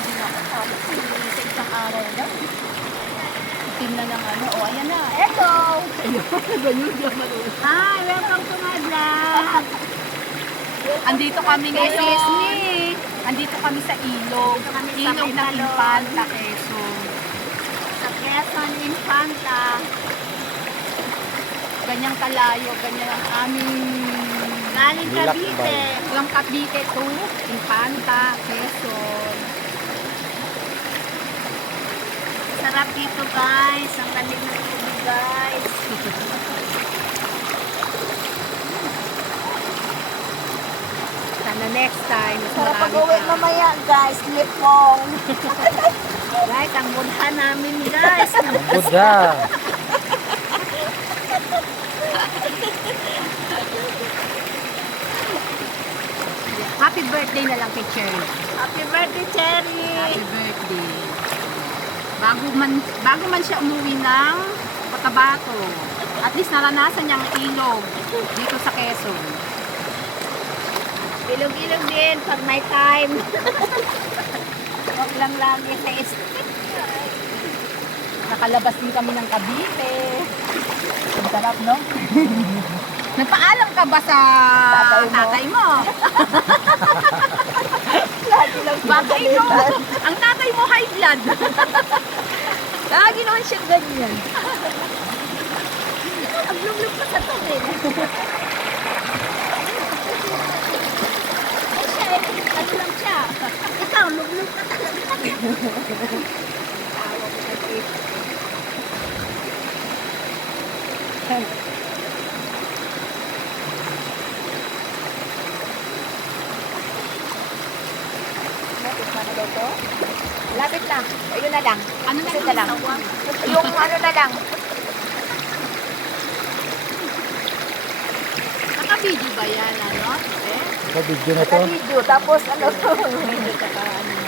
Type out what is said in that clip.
din ako. Tapos sa isang araw na. Itim na ng ano. O, ayan na. Hello! Hi! Welcome to my vlog! Andito kami ngayon. Andito kami sa ilog. Ilog ng Infanta, Quezon. Sa Quezon, Infanta. Ganyang kalayo, ganyan ang aming galing Cavite. From Cavite to Infanta, Quezon. Sarap dito guys. Ang galing ng tubig guys. Sana next time. Sarap pag-uwi mamaya guys, lipong. Guys, ang mudha namin guys. Buddha. Happy birthday na lang kay Cherry. Happy birthday, Cherry! Happy birthday. Bago man siya umuwi ng Cotabato, at least naranasan niya ang ilog dito sa Quezon. Ilog-ilog din pag may time. Huwag lang lagi sa Nakalabas din kami ng Cavite. Ang sarap, no? Nagpaalam ka ba sa tatay mo? Baka ikaw, ang tatay mo high blood. Lagi naman siya ganyan. Ang luglog pa sa tubig. Ano lang siya? Ikaw, luglog ka talaga. Tawa ko kasi. Lapit na daw to? Lapit lang. Ayun na lang. Ano na Isa na lang. Yung ano na lang. Naka-video ba yan, ano? Sa video na to. Video. Tapos ano to? Video ka pa, ano?